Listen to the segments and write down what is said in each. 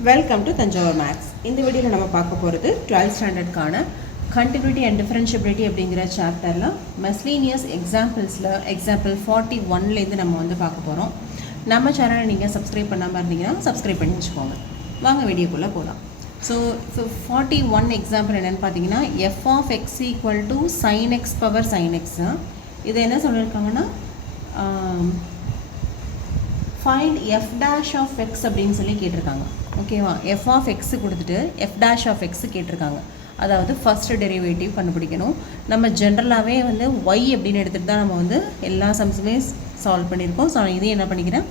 Welcome to Thanjavur maths. இந்த வீடியோவில் நம்ம பார்க்க போகிறது 12th ஸ்டாண்டர்டுக்கான கண்டினியூட்டி அண்ட் டிஃபரன்ஷியபிலிட்டி அப்படிங்கிற சாப்டரில் மெஸ்லீனியஸ் எக்ஸாம்பிள்ஸில் எக்ஸாம்பிள் 41லேருந்து நம்ம வந்து பார்க்க போகிறோம். நம்ம சேனலை நீங்கள் சப்ஸ்கிரைப் பண்ணாமல் இருந்தீங்கன்னா சப்ஸ்கிரைப் பண்ணி வச்சுக்கோங்க. வாங்க வீடியோக்குள்ளே போகலாம். ஸோ 41 எக்ஸாம்பிள் என்னென்னு பார்த்தீங்கன்னா F of X equal to sine X power sine X. இது என்ன சொல்லியிருக்காங்கன்னா find F dash of X அப்படின்னு சொல்லி கேட்டிருக்காங்க. ஓகேவா, எஃப் ஆஃப் எக்ஸு கொடுத்துட்டு எஃப் டேஷ் ஆஃப் எக்ஸு கேட்டிருக்காங்க. அதாவது ஃபஸ்ட்டு டெரிவேட்டிவ் கண்டுபிடிக்கணும். நம்ம ஜென்ரலாகவே வந்து ஒய் அப்படின்னு எடுத்துகிட்டு தான் நம்ம வந்து எல்லா சம்ஸுமே சால்வ் பண்ணியிருக்கோம். ஸோ இதையும் என்ன பண்ணிக்கிறேன்,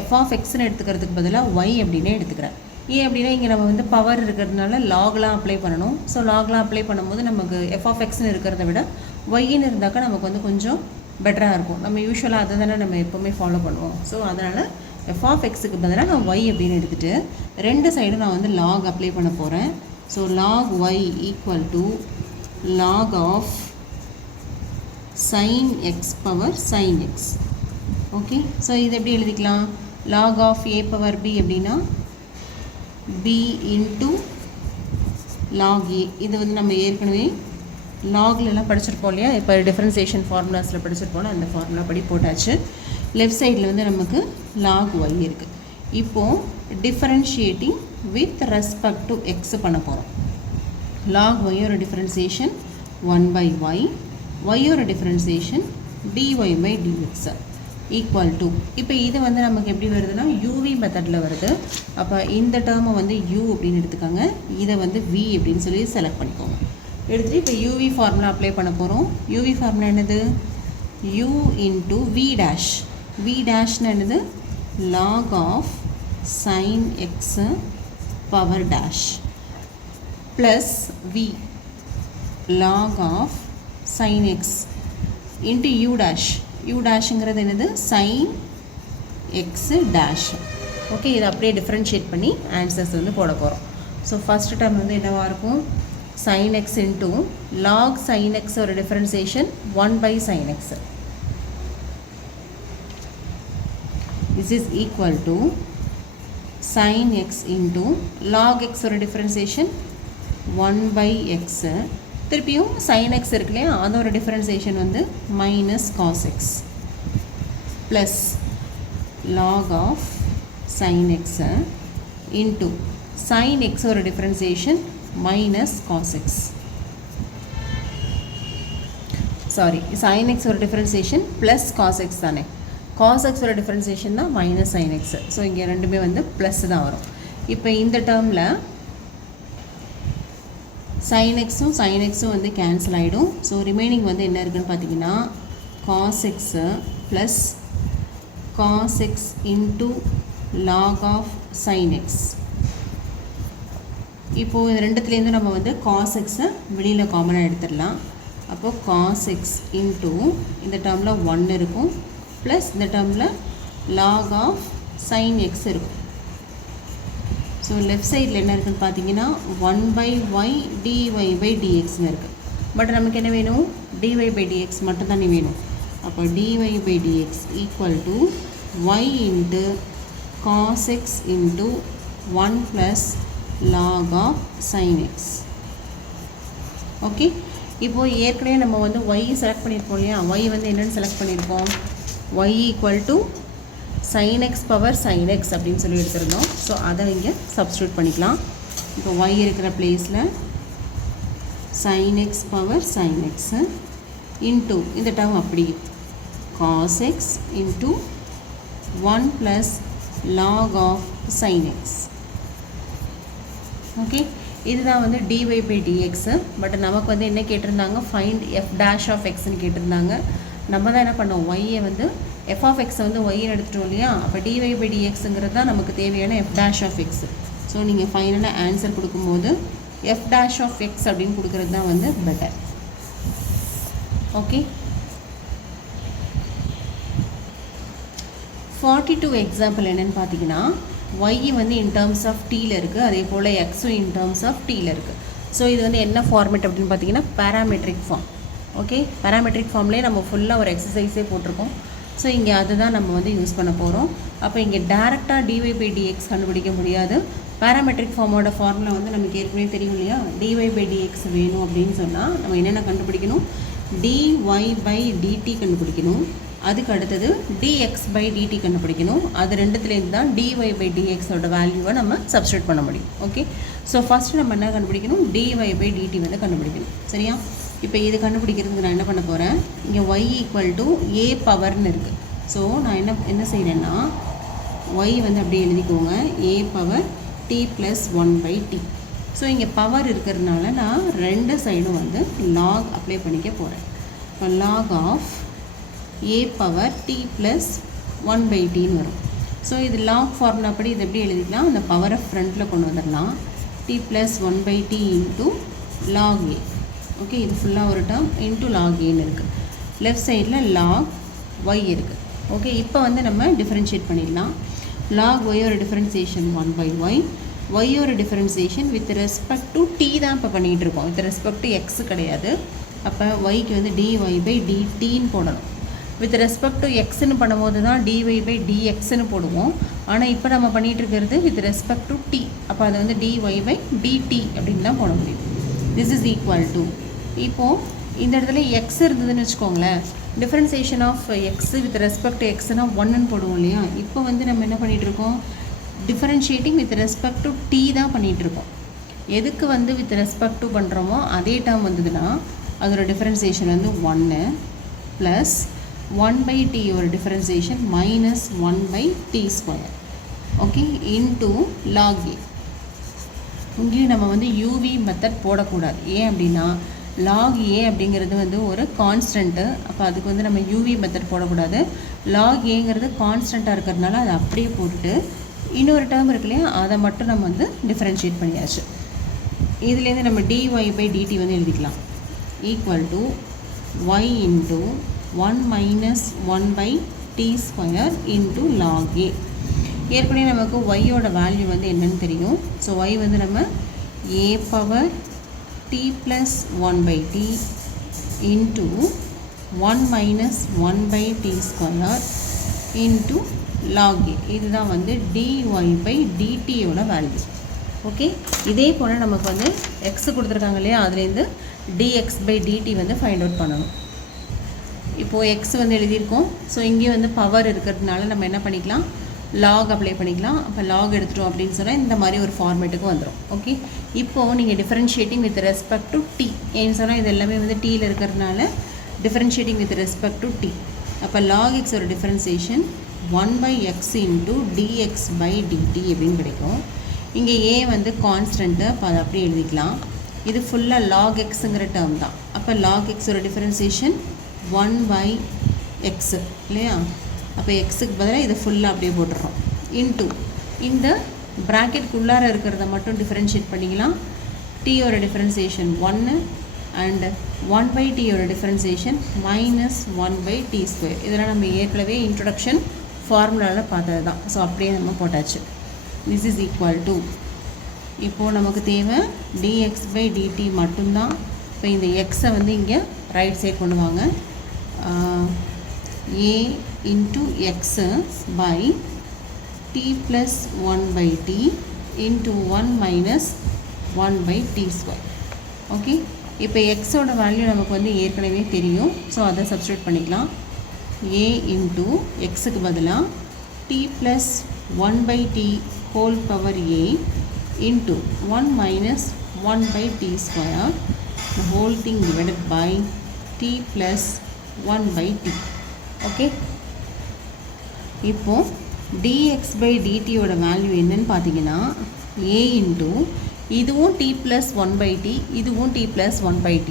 எஃப் ஆஃப் எக்ஸ்ன்னு எடுத்துக்கிறதுக்கு பதிலாக ஒய் அப்படின்னே எடுத்துக்கிறேன். ஏன் அப்படின்னா இங்கே நம்ம வந்து பவர் இருக்கிறதுனால லாக்லாம் அப்ளை பண்ணணும். ஸோ லாக்லாம் அப்ளை பண்ணும்போது நமக்கு எஃப் ஆஃப் எக்ஸ்ன்னு இருக்கிறத விட ஒய்ன்னு இருந்தாக்கா நமக்கு வந்து கொஞ்சம் பெட்டராக இருக்கும். நம்ம யூஸ்வலாக அதை தானே நம்ம எப்போவுமே ஃபாலோ பண்ணுவோம். ஸோ அதனால் எஃப் ஆஃப் எக்ஸுக்கு பதிலாக நான் ஒய் அப்படின்னு எடுத்துகிட்டு ரெண்டு சைடும் நான் வந்து லாக் அப்ளை பண்ண போகிறேன். So log Y equal to log of sine X power sine X. Okay, so இது எப்படி எழுதிக்கலாம், log of A power B அப்படின்னா பி இன்ட்டு லாக் ஏ. இது வந்து நம்ம ஏற்கனவே லாக்லலாம் படிச்சிருப்போம் இல்லையா, இப்போ டிஃப்ரென்சியேஷன் ஃபார்முலாஸில் படிச்சிருப்போம்ல, அந்த ஃபார்முலா படி போட்டாச்சு. லெஃப்ட் சைடில் வந்து நமக்கு லாக் ஒய் இருக்குது. இப்போது differentiating with respect to X பண்ண போகிறோம். லாக் ஒய்யோட டிஃபரன்சியேஷன் 1/y, ஒய்யோட differentiation dy by dx equal to, இப்போ இது வந்து நமக்கு எப்படி வருதுன்னா யூவி மெத்தடில் வருது. அப்போ இந்த டேர்மை வந்து u அப்படின்னு எடுத்துக்கோங்க, இதை வந்து v அப்படின்னு சொல்லி செலக்ட் பண்ணிக்கோங்க. எடுத்துகிட்டு இப்போ யூவி ஃபார்முலா அப்ளை பண்ண போகிறோம். யூவி ஃபார்முலா என்னது, u into V dash. V டேஷ்னு என்னது, log of sine x power dash plus V log of sine x into U dash. U டேஷுங்கிறது என்னது, சைன் எக்ஸு டேஷ். ஓகே, இதை அப்படியே டிஃப்ரென்ஷியேட் பண்ணி ஆன்சர்ஸ் வந்து போட போகிறோம். ஸோ ஃபஸ்ட்டு டேர்ம் வந்து என்னவாக இருக்கும், sin x into log sin x ஒரு differentiation 1/sin x. This is equal to sin x into log x ஒரு differentiation 1/x. திருப்பியும் sin x இருக்கு இல்லையா, அதோட differentiation வந்து minus cos x plus log of sin x into sin x ஒரு differentiation minus cos x. Sorry, sin x ஒரு differentiation plus cos x தானே. cos x ஒரு டிஃபரன்சியேஷன் தான் மைனஸ் sin x. ஸோ இங்கே ரெண்டுமே வந்து ப்ளஸ் தான் வரும். இப்போ இந்த டேர்மில் sin xும் sin xும் வந்து கேன்சல் ஆகிடும். ஸோ ரிமைனிங் வந்து என்ன இருக்குதுன்னு பார்த்தீங்கன்னா cos x plus cos x into log of sin x. இப்போது இது ரெண்டுத்துலேருந்து நம்ம வந்து cos x வெளியில் காமனாக எடுத்துடலாம். அப்போது cos x இன்ட்டு இந்த டேர்மில் 1 இருக்கும் ப்ளஸ் இந்த டேர்மில் log ஆஃப் sin x இருக்கும். ஸோ லெஃப்ட் சைடில் என்ன இருக்குதுன்னு பார்த்தீங்கன்னா 1/y dy by dxன்னு இருக்குது. பட் நமக்கு என்ன வேணும், dy by dx மட்டும்தானே வேணும். அப்போ dy by dx equal to y into cos x into 1 plus log of sin x. Okay, இப்போது ஏற்கனவே நம்ம வந்து y செலக்ட் பண்ணியிருக்கோம் இல்லையா, y வந்து என்னென்னு செலக்ட் பண்ணியிருக்கோம், y equal to sin x power sin x அப்படின்னு சொல்லி எடுத்துருந்தோம். ஸோ அதை இங்கே சப்ஸ்டியூட் பண்ணிக்கலாம். இப்போ y இருக்கிற பிளேஸில் sin x power sin x into இந்த டேர்ம் அப்படி cos x into 1 plus log of sin x. Okay, இதுதான் வந்து dy by dx. பட் நமக்கு வந்து என்ன கேட்டிருந்தாங்க, ஃபைண்ட் எஃப் டேஷ் ஆஃப் எக்ஸ்ன்னு கேட்டிருந்தாங்க. நம்ம தான் என்ன பண்ணோம், ஒய்யை வந்து எஃப் ஆஃப் எக்ஸை வந்து ஒய்ன்னு எடுத்துட்டோம் இல்லையா. அப்போ dy by dxங்கிறது தான் நமக்கு தேவையான F dash of X. So நீங்கள் ஃபைனலாக ஆன்சர் கொடுக்கும்போது எஃப் டேஷ் ஆஃப் எக்ஸ் அப்படின்னு கொடுக்குறது தான் வந்து பெட்டர். ஓகே, 42 எக்ஸாம்பிள் என்னென்னு பார்த்தீங்கன்னா y வந்து இன் டேர்ம்ஸ் ஆஃப் டீயில் இருக்குது, அதே போல் எக்ஸும் இன் டேர்ம்ஸ் ஆஃப் டீயில் இருக்குது. ஸோ இது வந்து என்ன ஃபார்மேட் அப்படின்னு பார்த்தீங்கன்னா பேராமெட்ரிக் ஃபார்ம். ஓகே, பேராமெட்ரிக் ஃபார்ம்லேயே நம்ம ஃபுல்லாக ஒரு எக்ஸசைஸே போட்டிருக்கோம். ஸோ இங்கே அதுதான் நம்ம வந்து யூஸ் பண்ண போகிறோம். அப்போ இங்கே டேரெக்டாக dy by dx கண்டுபிடிக்க முடியாது. பேராமெட்ரிக் ஃபார்மோட ஃபார்முலா வந்து நமக்கு ஏற்கனவே தெரியும் இல்லையா, dy/dx வேணும் அப்படின்னு சொன்னால் நம்ம என்னென்ன கண்டுபிடிக்கணும், dy/dt கண்டுபிடிக்கணும், அதுக்கு அடுத்தது dx/dt கண்டுபிடிக்கணும், அது ரெண்டுத்துலேருந்து தான் dy/dxோட வேல்யூவை நம்ம சப்ஸ்டியூட் பண்ண முடியும். ஓகே, ஸோ ஃபஸ்ட்டு நம்ம என்ன கண்டுபிடிக்கணும், dy/dt வந்து கண்டுபிடிக்கணும். சரியா, இப்போ இது கண்டுபிடிக்கிறதுக்கு நான் என்ன பண்ண போகிறேன், இங்கே y = a பவர்னு இருக்குது. ஸோ நான் என்ன செய்கிறேன்னா, y வந்து அப்படியே எழுதிக்கோங்க, a power t + 1/t. So இங்கே பவர் இருக்கிறதுனால நான் ரெண்டு சைடும் வந்து log அப்ளை பண்ணிக்க போகிறேன். இப்போ log of a power t + 1/tன்னு வரும். ஸோ இது log ஃபார்முலா படி இது எப்படி எழுதிக்கலாம், அந்த பவரை ஃப்ரண்ட்டில் கொண்டு வந்துடலாம், t + 1/t into log a. Okay, இது ஃபுல்லாக ஒரு டேர்ம் இன்ட்டு log aன்னு இருக்குது. லெஃப்ட் சைடில் log y இருக்குது. ஓகே, இப்போ வந்து நம்ம டிஃபரன்ஷியேட் பண்ணிடலாம். log y-ஓட டிஃபரன்சியேஷன் 1/y, y-ஓட differentiation with respect to t தான் இப்போ பண்ணிகிட்டு இருக்கோம், வித் ரெஸ்பெக்ட் டு x கிடையாது. அப்போ y-க்கு வந்து dy/dtன்னு போடணும். வித் ரெஸ்பெக்ட் டு எக்ஸ்ன்னு பண்ணும்போது தான் dy/dxன்னு போடுவோம். ஆனால் இப்போ நம்ம பண்ணிகிட்டு இருக்கிறது வித் ரெஸ்பெக்ட் டு t, அப்போ அதை வந்து dy/dt அப்படின்னு தான் போட முடியும். திஸ் இஸ் ஈக்குவல் டு, இப்போது இந்த இடத்துல எக்ஸ் இருந்ததுன்னு வச்சுக்கோங்களேன், differentiation of x with respect to எக்ஸ்னால் 1ன்னு போடுவோம் இல்லையா. இப்போ வந்து நம்ம என்ன பண்ணிகிட்ருக்கோம், differentiating with respect to t தான் பண்ணிகிட்ருக்கோம். எதுக்கு வந்து வித் ரெஸ்பெக்ட் டு பண்ணுறோமோ அதே டேர்ம் வந்ததுன்னா அதோட டிஃபரன்சியேஷன் வந்து 1 ப்ளஸ் 1/t ஒரு differentiation minus 1/t². Okay, into log a. இங்கேயும் நம்ம வந்து யூவி மெத்தட் போடக்கூடாது. ஏன் அப்படின்னா log a அப்படிங்கிறது வந்து ஒரு கான்ஸ்டன்ட்டு, அப்போ அதுக்கு வந்து நம்ம யூவி மெத்தட் போடக்கூடாது. log aங்கிறது கான்ஸ்டண்ட்டாக இருக்கிறதுனால அதை அப்படியே போட்டுட்டு இன்னொரு டேர்ம் இருக்கு இல்லையா, அதை மட்டும் நம்ம வந்து டிஃப்ரென்ஷியேட் பண்ணியாச்சு. இதுலேருந்து நம்ம dy/dt வந்து எழுதிக்கலாம், equal to y into 1 - 1/t² into log a. ஏற்கனவே நமக்கு y-ஓட வேல்யூ வந்து என்னன்னு தெரியும். ஸோ y வந்து நம்ம a power t + 1/t into 1 - 1/t² into log a. இதுதான் வந்து dy/dtயோட வேல்யூ. ஓகே, இதே போல் நமக்கு வந்து x கொடுத்துருக்காங்க இல்லையா, அதுலேருந்து dx/dt வந்து ஃபைண்ட் அவுட் பண்ணணும். இப்போது x வந்து எழுதியிருக்கோம். ஸோ இங்கேயும் வந்து பவர் இருக்கிறதுனால நம்ம என்ன பண்ணிக்கலாம், log அப்ளை பண்ணிக்கலாம். அப்போ log எடுத்துட்டோம் அப்படின்னு சொன்னால் இந்த மாதிரி ஒரு ஃபார்மேட்டுக்கு வந்துடும். ஓகே, இப்போது நீங்கள் differentiating with respect to t ஏன்னு சொன்னால் இது எல்லாமே வந்து டீயில் இருக்கிறதுனால differentiating with respect to t. அப்போ log x ஒரு டிஃபரன்சியேஷன் 1/x இன்ட்டு dx/dt அப்படின்னு கிடைக்கும். இங்கே a வந்து கான்ஸ்டன்ட்டு, அப்போ அதை அப்படியே எழுதிக்கலாம். இது ஃபுல்லாக log xங்கிற டேர்ம் தான். அப்போ log x ஒரு டிஃபரன்சியேஷன் 1/x இல்லையா. அப்போ எக்ஸுக்கு பதிலாக இதை ஃபுல்லாக அப்படியே போட்டுடுறோம். இன்ட்டு இந்த ப்ராக்கெட்டுக்குள்ளார இருக்கிறத மட்டும் டிஃபரன்ஷியேட் பண்ணிக்கலாம். டீயோட டிஃபரன்சியேஷன் 1 அண்ட் 1/tயோட டிஃபரன்சியேஷன் மைனஸ் 1/t². இதெல்லாம் நம்ம ஏற்கனவே இன்ட்ரொடக்ஷன் ஃபார்முலாவில் பார்த்தது தான். ஸோ அப்படியே நம்ம போட்டாச்சு. திஸ் இஸ் ஈக்குவல் டு, இப்போது நமக்கு தேவை dx/dt மட்டும்தான். இப்போ இந்த எக்ஸை வந்து இங்கே ரைட் சைட் கொண்டு வாங்க. a into x by t plus 1/t into 1 - 1/t². Okay, இப்போ எக்ஸோட வேல்யூ நமக்கு வந்து ஏற்கனவே தெரியும். ஸோ அதை சப்ஸ்டியூட் பண்ணிக்கலாம். a இன்ட்டு எக்ஸுக்கு பதிலாக t plus 1/t whole power a into 1 - 1/t², the whole thing divided by t plus 1/t. Okay, இப்போது dx/dtயோட வேல்யூ என்னன்னு பார்த்தீங்கன்னா a இன்ட்டு இதுவும் t + 1/t, இதுவும் t + 1/t.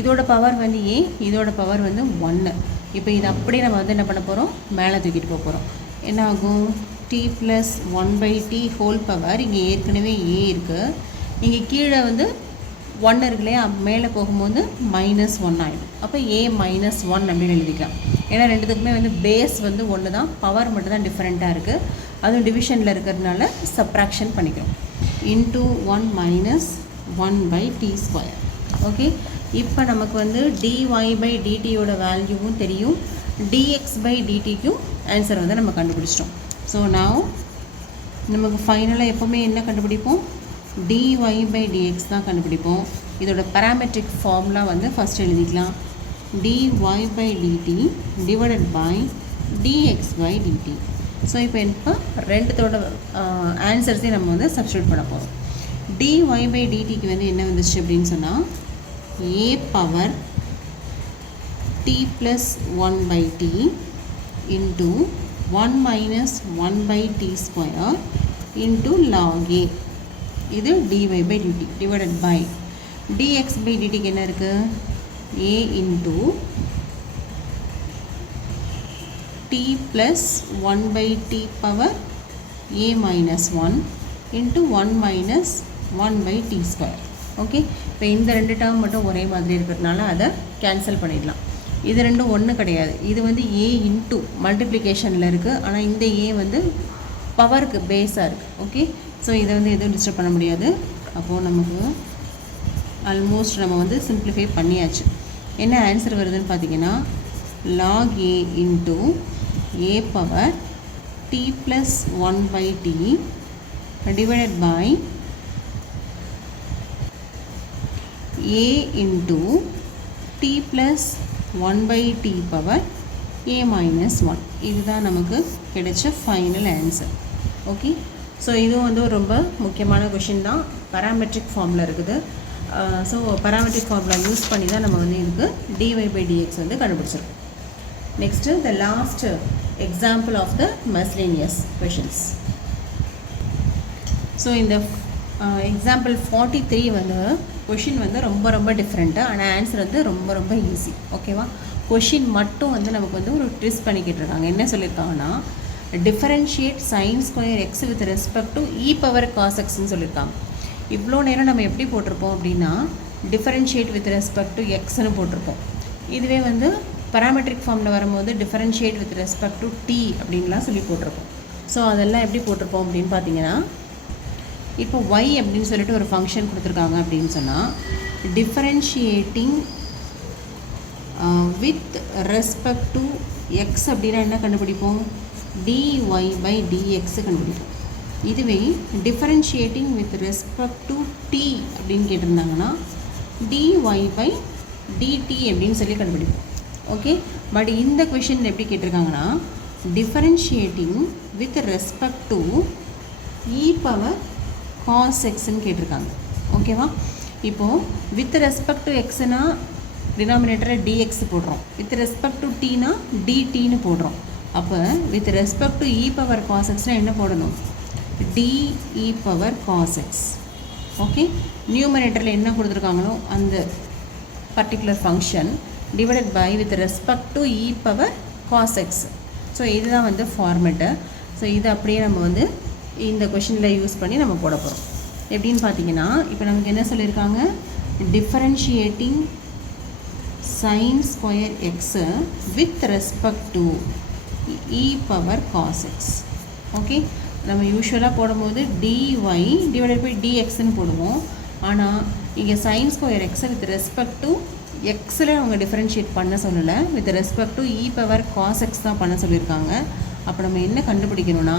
இதோட பவர் வந்து a, இதோட பவர் வந்து 1. இப்போ இது அப்படியே நம்ம வந்து என்ன பண்ண போகிறோம், மேலே தூக்கிட்டு போக போகிறோம். என்ன ஆகும், t + 1/t ஹோல் பவர், இங்கே ஏற்கனவே a இருக்குது, இங்கே கீழே வந்து 1 இருக்கு இல்லையா, மேலே போகும்போது -1 ஆகிடும். அப்போ a - 1 அப்படின்னு எழுதிக்கலாம். ஏன்னா ரெண்டுத்துக்குமே வந்து பேஸ் வந்து ஒன்று தான், பவர் மட்டும் தான் டிஃப்ரெண்ட்டாக இருக்குது. அதுவும் டிவிஷனில் இருக்கிறதுனால சப்ராக்ஷன் பண்ணிக்கிறோம். Into 1 - 1/t². ஓகே, இப்போ நமக்கு வந்து dy/dtயோட வேல்யூவும் தெரியும், dx/dtக்கும் ஆன்சர் வந்து நம்ம கண்டுபிடிச்சிட்டோம். ஸோ நவ் நமக்கு ஃபைனலாக எப்போவுமே என்ன கண்டுபிடிப்போம், dy by dx தான் கண்டுபிடிப்போம். இதோட பேராமெட்ரிக் ஃபார்முலா வந்து ஃபஸ்ட் எழுதிக்கலாம். dy by dt divided by dx by dt. So இப்போ ரெண்டுத்தோட ஆன்சர்ஸையும் நம்ம வந்து சப்ஸ்டியூட் பண்ண போகிறோம். dy by dtக்கு வந்து என்ன வந்துச்சு அப்படின்னு சொன்னால் a power t plus 1 by t into 1 minus 1 by t square into log a. இது dy by dt divided by dx by dtக்கு என்ன இருக்குது, a into t plus 1 by t power a minus 1 into 1 minus 1 by t square. Okay, இப்போ இந்த ரெண்டு term மட்டும் ஒரே மாதிரி இருக்கிறதுனால அதை கேன்சல் பண்ணிடலாம். இது ரெண்டும் ஒன்று கிடையாது. இது வந்து a இன்ட்டு மல்டிப்ளிகேஷனில் இருக்குது, ஆனால் இந்த a வந்து பவருக்கு பேஸாக இருக்குது. ஓகே, ஸோ இதை வந்து எதுவும் டிஸ்டர்ப் பண்ண முடியாது. அப்போது நமக்கு ஆல்மோஸ்ட் நம்ம வந்து சிம்பிளிஃபை பண்ணியாச்சு. என்ன ஆன்சர் வருதுன்னு பார்த்தீங்கன்னா log a into a power t plus 1 by t divided by a into t plus 1 by t power a minus 1. இதுதான் நமக்கு கிடைச்ச ஃபைனல் ஆன்சர். ஓகே, ஸோ இதுவும் வந்து ரொம்ப முக்கியமான கொஷின் தான். பேராமெட்ரிக் ஃபார்மில் இருக்குது. ஸோ பேராமெட்ரிக் ஃபார்முலா யூஸ் பண்ணி தான் நம்ம வந்து இதுக்கு dy by dx வந்து கண்டுபிடிச்சிருக்கோம். Next the last example of the miscellaneous questions. So இந்த எக்ஸாம்பிள் 43 வந்து கொஷின் வந்து ரொம்ப டிஃப்ரெண்ட்டு, ஆனால் ஆன்சர் வந்து ரொம்ப ஈஸி. ஓகேவா, கொஷின் மட்டும் வந்து நமக்கு வந்து ஒரு ட்விஸ்ட் பண்ணிக்கிட்டு இருக்காங்க. என்ன சொல்லியிருக்காங்கன்னா differentiate sin square x with respect to e power cos எக்ஸ்ன்னு சொல்லியிருக்காங்க. இவ்வளோ நேரம் நம்ம எப்படி போட்டிருப்போம் அப்படின்னா டிஃபரன்ஷியேட் வித் ரெஸ்பெக்ட் டு எக்ஸ்ன்னு போட்டிருப்போம். இதுவே வந்து பேராமெட்ரிக் ஃபார்மில் வரும்போது differentiate with respect to t அப்படின்லாம் சொல்லி போட்டிருப்போம். ஸோ அதெல்லாம் எப்படி போட்டிருப்போம் அப்படின்னு பார்த்தீங்கன்னா, இப்போ y அப்படின்னு சொல்லிட்டு ஒரு ஃபங்க்ஷன் கொடுத்துருக்காங்க அப்படின்னு சொன்னால் differentiating with respect to X அப்படின்னா என்ன கண்டுபிடிப்போம், dy by dx கண்டுபிடிப்போம். இதுவே differentiating with respect to t அப்படின்னு கேட்டிருந்தாங்கன்னா dy by dt அப்படின்னு சொல்லி கண்டுபிடிப்போம். ஓகே, பட் இந்த கொஷின் எப்படி கேட்டிருக்காங்கன்னா differentiating with respect to e power cos எக்ஸ்ன்னு கேட்டிருக்காங்க. ஓகேவா, இப்போது வித் ரெஸ்பெக்ட் டு எக்ஸ்னா டினாமினேட்டரை dx போடுறோம், வித் ரெஸ்பெக்ட் டு டீனா dtன்னு போடுறோம். அப்போ with respect to e power cos எக்ஸ்னால் என்ன போடணும், d e power cos X. Okay, நியூமரேட்டரில் என்ன கொடுத்துருக்காங்களோ அந்த particular function divided by with respect to e power cos x. So இதுதான் வந்து ஃபார்மெட்டு. ஸோ இது அப்படியே நம்ம வந்து இந்த கொஷினில் யூஸ் பண்ணி நம்ம போட போகிறோம். எப்படின்னு பார்த்தீங்கன்னா இப்போ நமக்கு என்ன சொல்லியிருக்காங்க, differentiating sin square X with respect to e power cos X. Okay, நம்ம யூஸ்வலாக போடும்போது dy டிவைடட் பை dxன்னு போடுவோம். ஆனால் இங்கே sin ஸ்கொயர் எக்ஸை வித் ரெஸ்பெக்ட் டு எக்ஸில் அவங்க டிஃபரன்ஷியேட் பண்ண சொல்லலை, with respect to e power cos x தான் பண்ண சொல்லியிருக்காங்க. அப்போ நம்ம என்ன கண்டுபிடிக்கணும்னா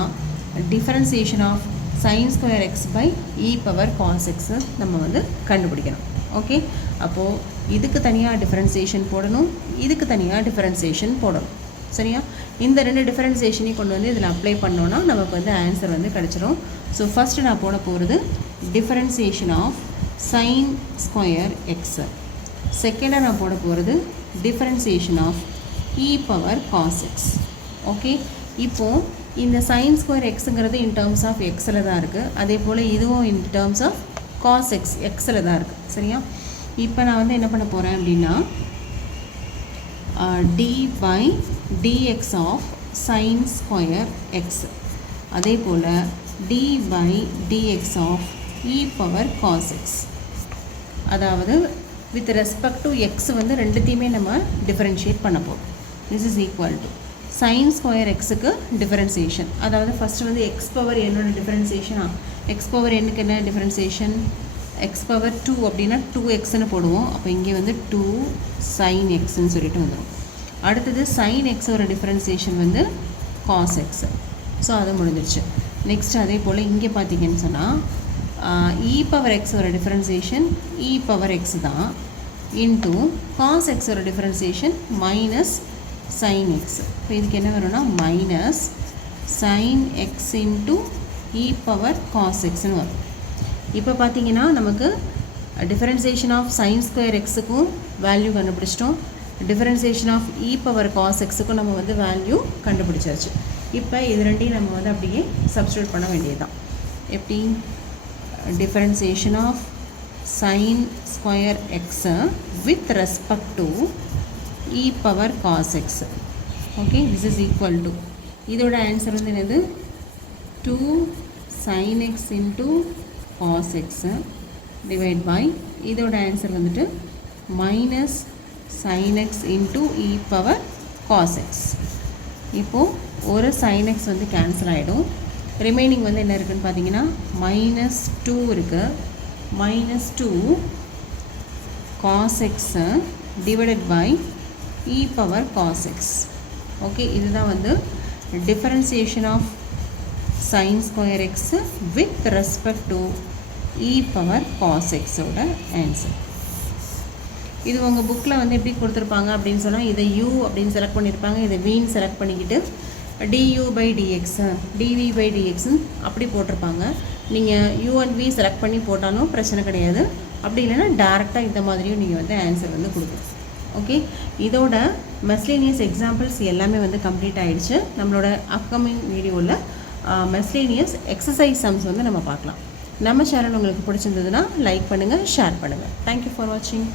differentiation of sin square x by e power cos x நம்ம வந்து கண்டுபிடிக்கணும். ஓகே, அப்போது இதுக்கு தனியாக டிஃபரன்சியேஷன் போடணும், இதுக்கு தனியாக டிஃபரன்சியேஷன் போடணும். சரியா, இந்த ரெண்டு டிஃபரன்சியேஷனையும் கொண்டு வந்து இதில் அப்ளை பண்ணோன்னா நமக்கு வந்து ஆன்சர் வந்து கிடச்சிரும். ஸோ ஃபஸ்ட்டு நான் போட போகிறது differentiation of sin square x. செகண்டாக நான் போட போகிறது differentiation of e power cos X. Okay, இப்போது இந்த sin ஸ்கொயர் எக்ஸுங்கிறது இன் டேர்ம்ஸ் ஆஃப் எக்ஸில் தான் இருக்குது, அதே போல் இதுவும் in terms of cos x எக்ஸில் தான் இருக்குது. சரியா, இப்போ நான் வந்து என்ன பண்ண போகிறேன் அப்படின்னா d by d x of sin square x, அதே போல் d by d x of e power cos x. அதாவது வித் ரெஸ்பெக்ட் டு எக்ஸ் வந்து ரெண்டுத்தையுமே நம்ம டிஃபரன்ஷியேட் பண்ண போகிறோம். This is equal to sin square எக்ஸுக்கு டிஃபரன்சியேஷன், அதாவது ஃபஸ்ட்டு வந்து எக்ஸ் பவர் என்னோட டிஃபரன்சியேஷனா, எக்ஸ் பவர் என்னுக்கு என்ன டிஃபரன்சியேஷன், எக்ஸ் பவர் 2 அப்படின்னா 2xன்னு போடுவோம். அப்போ இங்கே வந்து 2 sin எக்ஸ்ன்னு சொல்லிட்டு வந்துடும். அடுத்தது sin எக்ஸோட டிஃபரன்சியேஷன் வந்து காஸ் எக்ஸ். ஸோ அது முடிஞ்சிருச்சு. நெக்ஸ்ட் அதே போல் இங்கே பார்த்தீங்கன்னு சொன்னால் இ பவர் எக்ஸ் ஒரு டிஃப்ரென்சியேஷன் இ பவர் எக்ஸ் தான் இன்ட்டு காஸ் எக்ஸ் ஒரு டிஃப்ரென்சியேஷன் மைனஸ் சைன் எக்ஸ். இப்போ இதுக்கு என்ன வரும்னா minus sine x into e power cos எக்ஸ்னு வரும். இப்போ பார்த்தீங்கன்னா நமக்கு டிஃபரன்சியேஷன் ஆஃப் சைன் ஸ்கொயர் எக்ஸுக்கும் வேல்யூ கண்டுபிடிச்சிட்டோம், differentiation of e power cos எக்ஸுக்கும் நம்ம வந்து வேல்யூ கண்டுபிடிச்சாச்சு. இப்போ இது ரெண்டையும் நம்ம வந்து அப்படியே சப்ஸ்டியூட் பண்ண வேண்டியது தான். எப்படி differentiation of sine square X with respect to E power cos X. Okay, this is equal to இதோட ஆன்சர் வந்து என்னது 2 sin x into cos x divide by இதோட ஆன்சர் வந்துட்டு minus sin x into e power cos x. இப்போது ஒரு sin x வந்து cancel ஆகிடும். Remaining வந்து என்ன இருக்குதுன்னு பார்த்தீங்கன்னா -2 இருக்குது. -2 cos x divided by e power cos x. Okay, இதுதான் வந்து differentiation of sin square x with respect to e power cos x ஓட ஆன்சர். இது உங்கள் புக்கில் வந்து எப்படி கொடுத்துருப்பாங்க அப்படின்னு சொன்னால் இதை u அப்படின்னு செலக்ட் பண்ணியிருப்பாங்க, இதை vன்னு செலக்ட் பண்ணிக்கிட்டு du by dx dv by dxன்னு அப்படி போட்டிருப்பாங்க. நீங்கள் u and v செலக்ட் பண்ணி போட்டாலும் பிரச்சனை கிடையாது, அப்படி இல்லைன்னா டேரெக்டாக இந்த மாதிரியும் நீங்கள் வந்து ஆன்சர் வந்து கொடுக்கணும். ஓகே, இதோட மெஸ்லேனியஸ் எக்ஸாம்பிள்ஸ் எல்லாமே வந்து கம்ப்ளீட் ஆகிடுச்சு. நம்மளோட அப்கமிங் வீடியோவில் மெஸ்லேனியஸ் எக்ஸசைஸ் சம்ஸ் வந்து நம்ம பார்க்கலாம். நம்ம சேனல் உங்களுக்கு பிடிச்சிருந்ததுன்னா லைக் பண்ணுங்கள், ஷேர் பண்ணுங்கள். தேங்க்யூ ஃபார் வாட்சிங்.